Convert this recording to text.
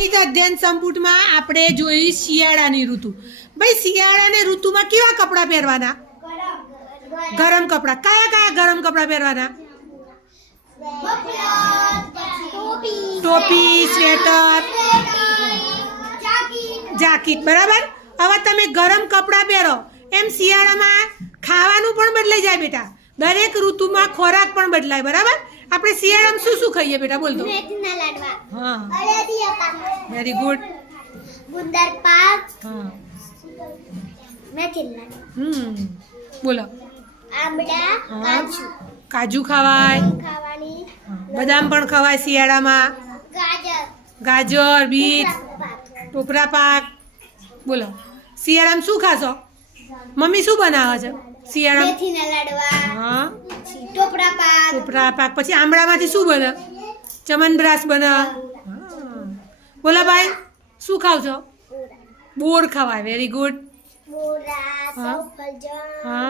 ગણિત અધ્યયન સંપુટમાં આપણે જોઈ શિયાળાની ઋતુ. ભાઈ શિયાળાની ઋતુમાં કેવા કપડાં પહેરવાના? ગરમ કપડાં. કયા કયા ગરમ કપડાં પહેરવાના? ટોપી, સ્વેટર, જાકીટ. બરાબર. હવે તમે ગરમ કપડાં પહેરો એમ શિયાળામાં ખાવાનું પણ બદલાઈ જાય બેટા. દરેક ઋતુમાં ખોરાક પણ બદલાય. બરાબર. આપણે શિયાળામાં શું શું ખાઈએ બેટા? બોલ તો. મેથીના લાડવા. હા, અળદિયા પાક. Very good. ગુંદર પાક. હા, મેથીના લાડવા. બોલો. આંબળા, હા. કાજુ. કાજુ ખવાય, ખાવાની. બદામ પણ ખવાય શિયાળામાં. ગાજર. ગાજર, બીટ, પાક. ટોપરા પાક. બોલો. શિયાળામાં શું ખાશો? મમ્મી શું બનાવે છે શિયાળામાં? મેથીના લાડવા. હા, ટોપરા પાક. ટોપરા પાક. પછી આંબળામાંથી શું બને? ચમનબ્રાસ બને. હા. બોલો ભાઈ, શું ખાવ છો? બોર ખવાય. Very good. બોરા, હા. સફરજન. હા.